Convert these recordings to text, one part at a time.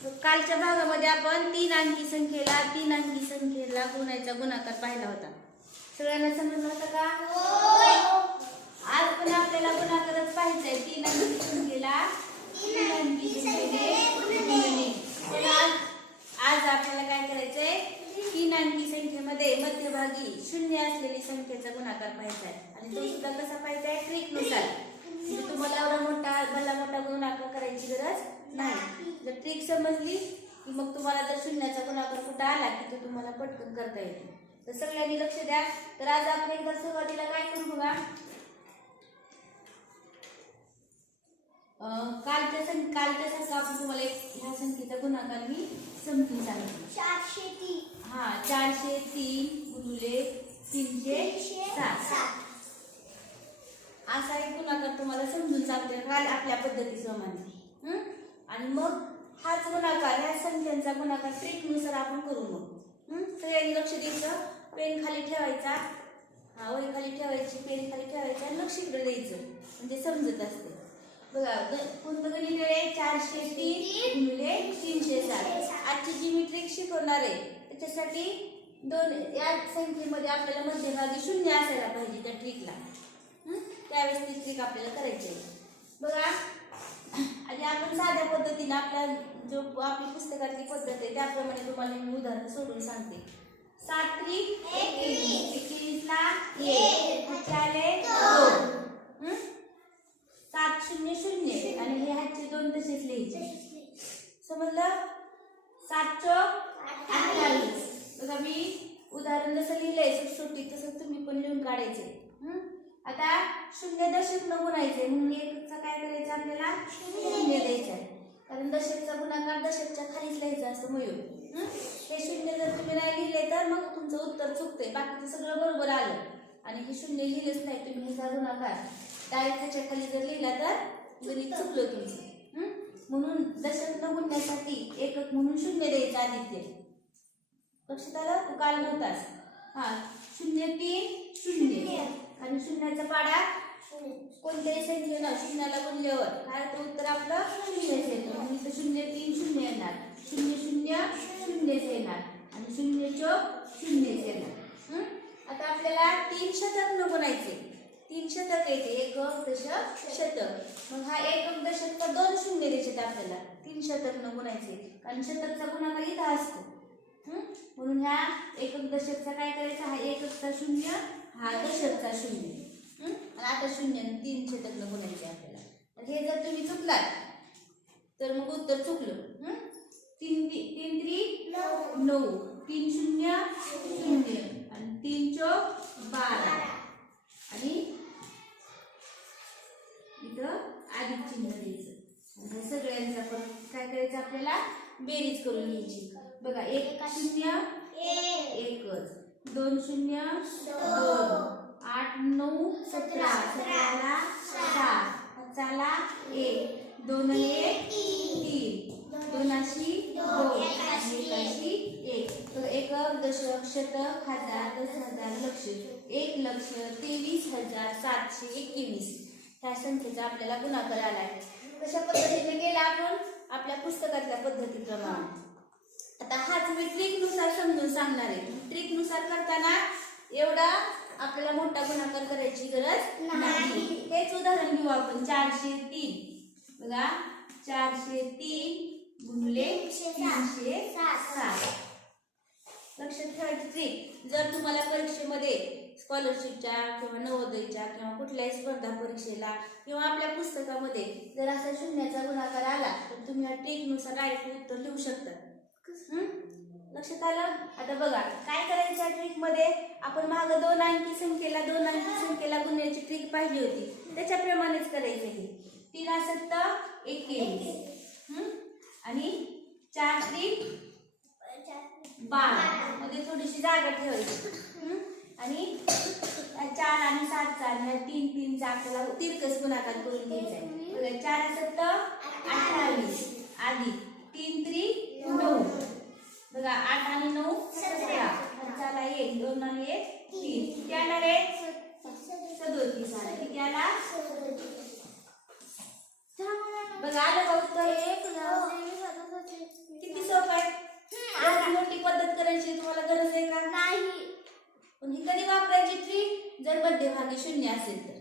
कालच्या भागामध्ये आपण तीन अंकी संख्येला तीन अंकी संख्येला गुणायचा गुणाकार पाहिला होता. सगळ्यांना समजलं होतं का? आज पण आपल्याला गुणाकारच आहे तीन अंकी संख्येला तीन अंकी संख्येने आज आज आपल्याला काय करायचंय? तीन अंकी संख्येमध्ये मध्यभागी शून्य असलेली संख्येचा गुणाकार पाहायचा आहे. आणि तो सुद्धा कसा पाहायचा आहे ट्रिकनुसार म्हणजे तुम्हाला एवढा मोठा भला मोठा गुणाकार करायची गरज नाही जर ट्रिक समजली की मग तुम्हाला जर शून्याचा गुणाकार कुठं आला की तो तुम्हाला पटकन करता येतो. तर सगळ्यांनी लक्ष द्या. तर आज आपण एकदा सुरुवातीला काय करू बघा? कालच्या सं कालच्या सारखं आपण तुम्हाला एक ह्या संख्येचा गुणाकार मी समजून सांगितलं चारशे तीन. हा चारशे तीन गुणुले तीनशे सात. असा एक गुणाकार तुम्हाला समजून सांगते. काल आपल्या पद्धतीप्रमाणे? आणि मग हाच गुणाकार ह्या संख्यांचा गुणाकार ट्रिकनुसार आपण करू मग. सगळ्यांनी लक्ष द्यायचं. पेन खाली ठेवायचा. हा वही खाली ठेवायची पेन खाली ठेवायची आणि लक्ष इकडे द्यायचं. म्हणजे समजत असते. बघा ग- कोणतं गणित आहे? चारशे तीन गुणिले तीनशे सात आजची जी मी ट्रिक शिकवणार आहे त्याच्यासाठी दोन या संख्येमध्ये आपल्याला मध्यभागी शून्य असायला पाहिजे त्या ट्रिकला त्यावेळेस ती ट्रिक आपल्याला करायची आहे. बघा आणि आपण साध्या पद्धतीने आपल्या जो आपली पुस्तकातली पद्धत आहे त्याप्रमाणे तुम्हाला मी उदाहरण सोडून सांगते. सात त्रिक एकवीस एकवीसला एक. चाले दोन? सात शून्य शून्य. आणि हे हातचे दोन तसेच लिहायचे. समजलं? सात चौक अठ्ठावीस. बघा मी उदाहरण जसं लिहिलंय सुटसुटीत तसं तुम्ही पण लिहून काढायचे? आता शून्य दशक न गुणायचे म्हणून एकचा काय करायचं आपल्याला? शून्य द्यायचं आहे. कारण दशकचा गुणाकार दशकच्या खालीच लिहायचा असतो मयूर. हं? शून्य जर तुम्ही नाही लिहिले तर मग तुमचं उत्तर चुकतंय. बाकीचं सगळं बरोबर आलं. आणि हे शून्य लिहिलंच नाही तुम्ही ह्याचा गुणाकार. डायरेक्ट त्याच्याखाली जर लिहिला तर गणित चुकलं तुमचं. हं? म्हणून दशक न गुणण्यासाठी एकक म्हणून शून्य द्यायचं आदित्य. लक्षात आलं तू काल नव्हतास हा शून्य तीन शून्य. आणि शून्याचा पाडा कोणत्याही संख्येनं शून्याला गुणल्यावर काय तर उत्तर आपलं? शून्यच येतं म्हणजे शून्य तीन शून्य येणार. शून्य शून्य शून्यच येणार. आणि शून्य चौक शून्यच येणार. आता आपल्याला तीन शतक न तीन शतक येते एकक दशक शतक. मग हा एकक दशक तर दोन शून्य द्यायचे आपल्याला तीन शतक न गुणायचे कारण शतकचा गुणाकार इथं असतो. म्हणून ह्या एकक दशकचा काय करायचा? हा एककचा शून्य हा दशकचा शून्य. आणि आता शून्य तीन शतक न गुणायचे आपल्याला. हे जर तुम्ही चुकलात तर मग उत्तर चुकलं. हं? तीन तीन त्री नऊ. तीन शून्य शून्य. आणि तीन चौक बारा. आणि इथं अधिक चिन्ह द्यायचं ह्या सगळ्यांचा पण काय करायचं आपल्याला? बेरीज करून घ्यायची बघा एक शून्य एकच. दोन शून्य दोन. आठ नऊ सतरा. सतराला सात पाचाला एक. दोन एक. तीन. दोनाशी दोन. एकाशी एक. तर एकक दशक शतक हजार दस हजार लक्ष. एक लक्ष तेवीस हजार सातशे एकवीस. ह्या संख्येचा आपल्याला गुणाकार आलाय कशा पद्धतीने केला आपण? आपल्या पुस्तकातल्या पद्धतीप्रमाणे. आता हाच मी ट्रिकनुसार समजून सांगणार आहे. ट्रिकनुसार करताना एवढा आपल्याला मोठा गुणाकार करायची गरज नाही. हेच उदाहरण घेऊ आपण. चारशे तीन. बघा. चारशे तीन गुणले तीनशे सात. लक्षात ठेवायची जर तुम्हाला परीक्षेमध्ये स्कॉलरशिपच्या किंवा नवोदयच्या किंवा कुठल्याही स्पर्धा परीक्षेला किंवा आपल्या पुस्तकामध्ये जर असा शून्याचा गुणाकार आला तर तुम्ही या ट्रिकनुसार डायरेक्ट उत्तर लिहू शकता? लक्षात आलं आता बघा काय करायचं या ट्रिकमध्ये? आपण माग दोन अंकी संख्येला दोन अंकी संख्येला गुन्ह्याची ट्रिक पाहिली होती. त्याच्याप्रमाणेच करायचं हे. तीन असत एकवीस? आणि चार त्रिक बारा. मध्ये थोडीशी जागा ठेवायची? आणि चार आणि सात चार ह्या तीन तीन चा आपल्याला तिरकस गुणाकार करून घ्यायचा चार सत्त अठ्ठावीस. आधी तीन त्रिक नऊ. बघा आठ आणि नऊ सतरा. पंचाला एक दोन आणि एक तीन. किती आला रे? सदोतीस. आला किती आला बघा आलं का उत्तर? किती सोपं आहे? मोठी पद्धत करायची तुम्हाला गरज आहे का? नाही पण ही कधी वापरायची ट्री जर मध्यभागी शून्य असेल तर.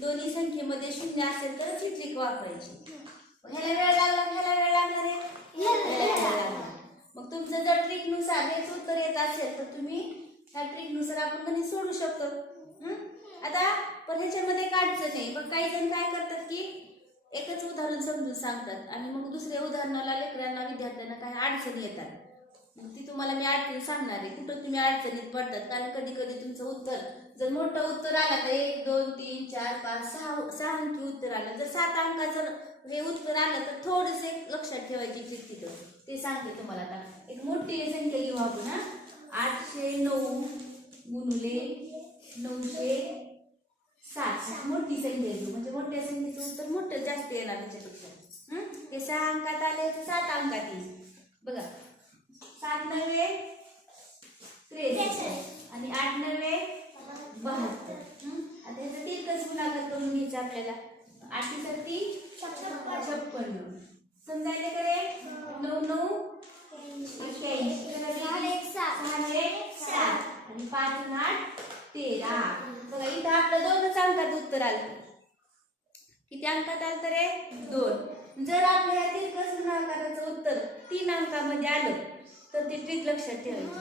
दोन्ही संख्येमध्ये शून्य असेल तर ही ट्रिक वापरायची. ह्याला वेळ लागला ह्याला वेळ लागणार आहे. मग तुमचं जर ट्रिकनुसार हेच उत्तर येत असेल तर तुम्ही ह्या ट्रिकनुसार आपण गणित सोडू शकतो. आता पण ह्याच्यामध्ये काढचं अडचण आहे? मग काही जण काय करतात की एकच उदाहरण समजून सांगतात आणि मग दुसऱ्या उदाहरणाला लेकरांना विद्यार्थ्यांना काही अडचणी येतात. मग ती तुम्हाला मी अडचणी सांगणार आहे. कुठं तुम्ही अडचणीत पडतात? कारण कधी कधी तुमचं उत्तर जर मोठं उत्तर आलं तर एक दोन तीन चार पाच सहा सहा अंकी उत्तर आलं. जर सात अंका जर हे उत्तर आलं तर थोडंसं एक लक्षात ठेवायची ट्रिक तिथं ते सांगते तुम्हाला आता. एक मोठी संख्या घेऊ आपण हा. आठशे नऊ गुणुले नऊशे सात मोठी संख्या घेऊ. म्हणजे मोठ्या संख्येचं उत्तर मोठं जास्त येणार त्याच्यापेक्षा. हं? ते सहा अंकात आले तर सात अंकात येईल. बघा. सात नव्हे त्रेसष्ट. आणि आठ नव्हे बहात्तर? आता ह्याचा तिरकस गुणाकार करून घ्यायचा आपल्याला. आठी सत्ती छप्पन्न समजायले करे नऊ नऊ. एक सात. आणि पाच आठ तेरा. बघा इथं आपलं दोनच अंकात उत्तर आलं. किती अंकात आलं तर दोन. जर आपल्या या तिरकस गुणाकाराचं उत्तर तीन अंकामध्ये आलं तर ते ट्रिक लक्षात ठेवायची.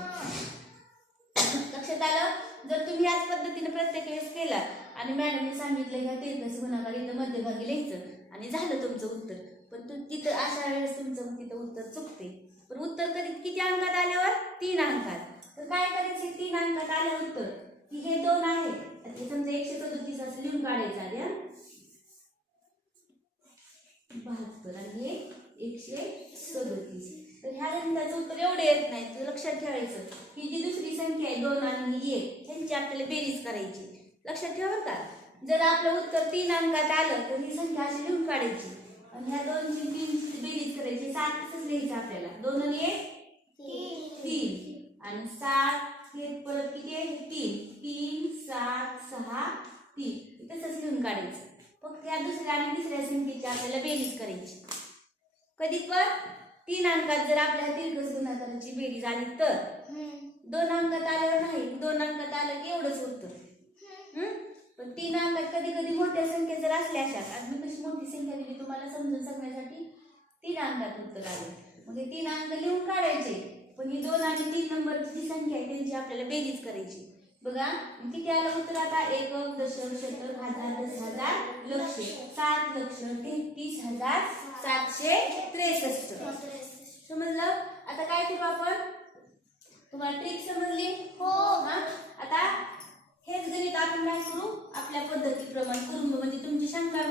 लक्षात आलं? जर तुम्ही याच पद्धतीने प्रत्येक वेळेस केला आणि मॅडमने सांगितलं ह्या तिरकस गुणाकार इथं मध्यभागी लिहायचं. आणि झालं तुमचं उत्तर. पण तू तिथं अशा वेळेस तुमचं तिथं उत्तर चुकते. पण उत्तर कधी किती अंकात आल्यावर? तीन अंकात. तर काय करायचे? तीन अंकात आलं उत्तर. की हे दोन आहे ते समजा एकशे सदोतीस असं लिहून काढायचं आधी हा. बहात्तर आणि हे एकशे सदोतीस. तर ह्या गणिताचं उत्तर एवढे येत नाही. तर लक्षात ठेवायचं. ही जी दुसरी संख्या आहे दोन आणि एक ह्यांची आपल्याला बेरीज करायची. लक्षात ठेवा का. जर आपलं उत्तर तीन अंकात आलं तर ही संख्या अशी लिहून काढायची. आणि ह्या दोनची तीनची बेरीज करायची. सातच लिहायचं आपल्याला. दोन आणि एक? तीन. आणि सात हे परत किती आहे? तीन. तीन सात सहा तीन. तसंच लिहून काढायचं. फक्त या दुसऱ्या आणि तिसऱ्या संख्येची आपल्याला बेरीज करायची. कधी पण? तीन अंकात जर आपल्या दीर्घ गुणाकाराची बेरीज आली तर? दोन अंकात आल्यावर नाही. दोन अंकात आलं की एवढंच उत्तर. हं? पण तीन अंकात कधी कधी मोठ्या संख्या जर असल्या अशा आज मी कशी मोठी संख्या दिली तुम्हाला समजून सांगण्यासाठी तीन अंकात उत्तर आले. मग हे तीन अंक लिहून काढायचे पण ही दोन आणि तीन नंबरची जी संख्या आहे त्यांची आपल्याला बेरीज करायची. बघा किती आलं उत्तर आता? एक दशक शतक हजार दस हजार लक्ष. सात लक्ष तेहतीस हजार सातशे त्रेसष्ट. समजलं? आता काय करू आपण? तुम्हाला ट्रिक समजली? हो? आता आपण काय करू आपल्या पद्धतीप्रमाणे करू म्हणजे तुमची शंका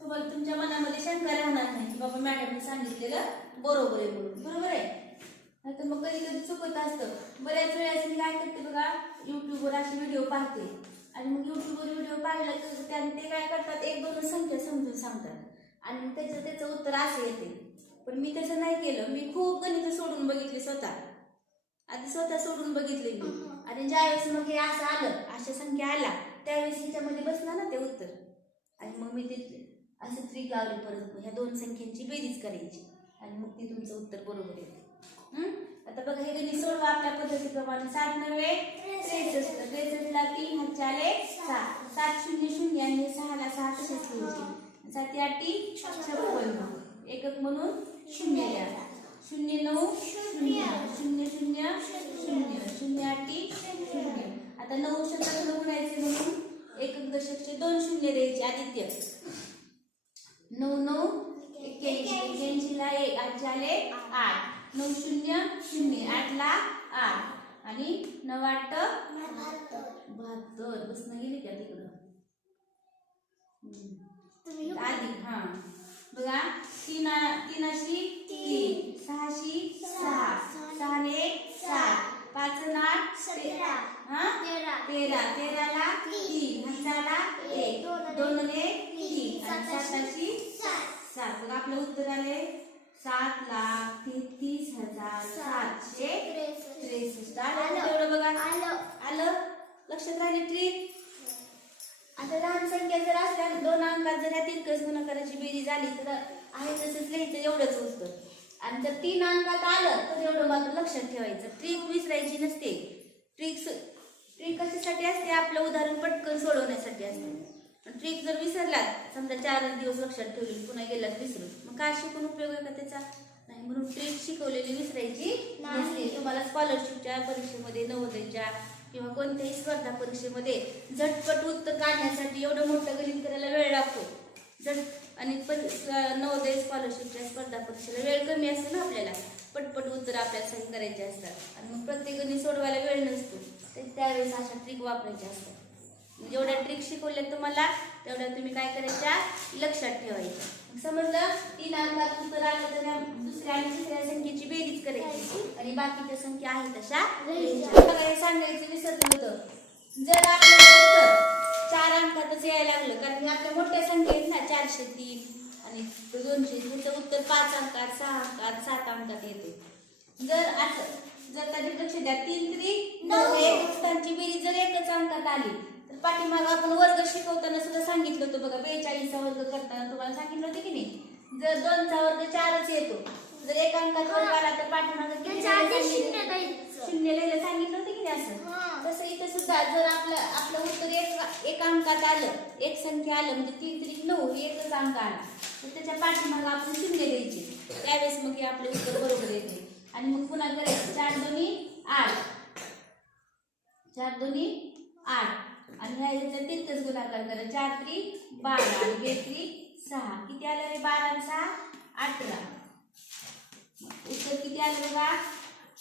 तुम्हाला तुमच्या मनामध्ये शंका राहणार नाही की बाबा मॅडमने सांगितलेलं बरोबर आहे म्हणून. बरोबर आहे? नाहीतर मग कधी कधी चुकत असतं. बऱ्याच वेळेस मी काय करते बघा युट्यूबवर असे व्हिडिओ पाहते. आणि मग युट्यूबवर व्हिडिओ पाहिला तर त्याने ते काय करतात एक दोन संख्या समजून सांगतात. आणि त्याचं त्याचं उत्तर असं येते. पण मी तसं नाही केलं. मी खूप गणित सोडून बघितले स्वतः. आधी स्वतः सोडून बघितले मी. आणि ज्यावेळेस मग हे असं आलं अशा संख्या आला त्यावेळेस हिच्यामध्ये बसला ना ते उत्तर. आणि मग मी ते असं त्रिक लावले परत ह्या दोन संख्यांची बेरीज करायची. आणि मग ती तुमचं उत्तर बरोबर येते. आता बघा हे गणित सोडवा आपल्या पद्धतीप्रमाणे. सात नव्हे त्रेसष्ट. त्रेसष्टला तीन हजार सात. सात शून्य शून्य आणि सहाला सहा तसेच लिहायचे. सात आठी छप्पन्न एकक म्हणून शून्य द्या शून्य नऊ शून्य शून्य शून्य शून्य शून्य आठी शून्य आता नऊ शतक गुणायचे म्हणून एकक दशकचे दोन शून्य द्यायचे आदित्य नऊ नऊ एक्क्याऐंशी एक्क्याऐंशीला एक आठ झाले आठ नऊ शून्य शून्य आठला आठ आणि नऊ आठ बहात्तर बसणं गेली का तिकडं आधी हा बघा तीन तीनाशी तीन सहाशी सहा सहा एक सात. पाच आठ तेरा. हा? तेरा. तेराला तीन. हजारला एक. दोन आणि एक तीन साताशी सात. बघा आपलं उत्तर आले. सात लाख तेहतीस हजार सातशे त्रेसष्ट. आलं तेवढं बघा? आलं. लक्षात राहिले ट्रिक? आता लहान संख्या जर असल्या दोन अंकात जर या तिरकस गुणाकाराची बेरीज आली तर आहे तसंच लिहायचं एवढंच उत्तर. आणि जर तीन अंकात आलं तर एवढं मात्र लक्षात ठेवायचं. ट्रिक विसरायची नसते. ट्रिक्स ट्रिक कशासाठी असते? आपलं उदाहरण पटकन सोडवण्यासाठी असते. ट्रिक जर विसरला समजा चार दिवस लक्षात ठेवली पुन्हा गेलात विसरून मग काय शिकून उपयोग आहे का त्याचा? नाही म्हणून ट्रिक शिकवलेली विसरायची नसते. तुम्हाला स्कॉलरशिपच्या परीक्षेमध्ये नवोदयच्या किंवा कोणत्याही स्पर्धा परीक्षेमध्ये झटपट उत्तर काढण्यासाठी एवढं मोठं गणित करायला वेळ लागतो. झट आणि पण नवोदय स्कॉलरशिपच्या स्पर्धा परीक्षेला वेळ कमी असतो ना आपल्याला. पटपट उत्तर आपल्याला सही करायचे असतात. आणि मग प्रत्येक गणित सोडवायला वेळ नसतो. तर त्यावेळेस अशा ट्रिक वापरायच्या असतात. जेवढ्या ट्रिक शिकवल्या तुम्हाला तेवढ्या तुम्ही काय करायच्या? लक्षात ठेवायच्या. समजलं? तीन अंकात उत्तर आलं तर दुसऱ्या आणि तिसऱ्या संख्येची बेरीज करायची. आणि बाकीच्या संख्या आहेत तशा सांगायचं विसरलं होतं. जर उत्तर चार अंकातच यायला लागलं. कारण आपल्या मोठ्या संख्या आहेत ना चारशे तीन आणि दोनशे ह्याचं उत्तर पाच अंकात सहा अंकात सात अंकात येते. जर असं जर कधी लक्ष द्या तीन तरी नऊ एक अंकांची बेरीज जर एकच अंकात आली तर पाठीमाग आपण वर्ग शिकवताना सुद्धा सांगितलं होतं बघा बेचाळीसचा वर्ग करताना तुम्हाला सांगितलं होतं की नाही? जर दोनचा वर्ग चारच येतो जर एक अंकात वर्ग आला तर पाठीमाग लिहायला शून्य लिहायला सांगितलं की नाही. असं. तसं इथं सुद्धा जर आपलं आपलं उत्तर एक एक अंकात आलं एक संख्या आलं म्हणजे तीन तरी नऊ हे एकच अंक आला तर त्याच्या पाठीमाग आपण शून्य द्यायचे. त्यावेळेस मग हे आपले उत्तर बरोबर येते आणि मग पुन्हा करायचं चार दोन्ही आठ. चार दोन्ही आठ. आणि ह्या ह्याच्यात तितकंच गुणाकार करा. चार त्री बारा आणि बे त्री सहा. किती आलं रे बारा आणि सहा? अठरा. उत्तर किती आलं बघा?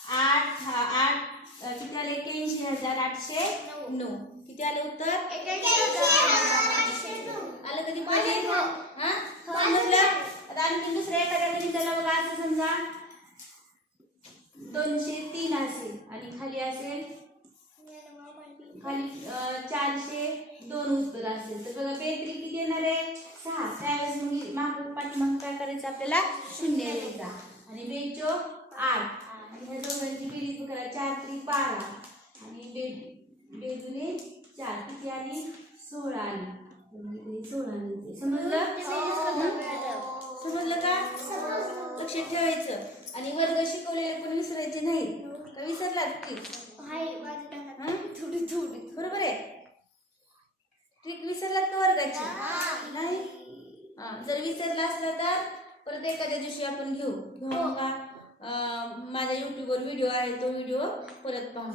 आठ. आठ किती आले? एक्याऐंशी हजार आठशे नऊ. किती आलं उत्तर? आलं कधी पाहिजे? हा? आता आणखी दुसऱ्या एखाद्या गणिताला बघा असं समजा. दोनशे तीन असेल. आणि खाली असेल? खाली चारशे दोन उत्तर असेल. तर बघा बेत्री किती येणार आहे? सहा. त्यावेळेस मग माग पाठीमाग काय करायचं आपल्याला? शून्य यायचा आणि बेचो आठ. आणि ह्या दोघांची बेरीज करा चार त्री बारा. आणि बे बेदुने चार किती आली? सोळा आली. म्हणजे सोळा मिळते समजलं? समजलं का? लक्षात ठेवायचं. आणि वर्ग शिकवलेले पण विसरायचे नाही का विसरलात की? थोडी थोडी. बरोबर आहे? ट्रिक विसरलात का वर्गाची? नाही? हा, जर विसरला असला तर परत एखाद्या दिवशी आपण घेऊ. घेऊ का अं, माझ्या युट्यूबवर व्हिडिओ आहे तो व्हिडिओ परत पाहू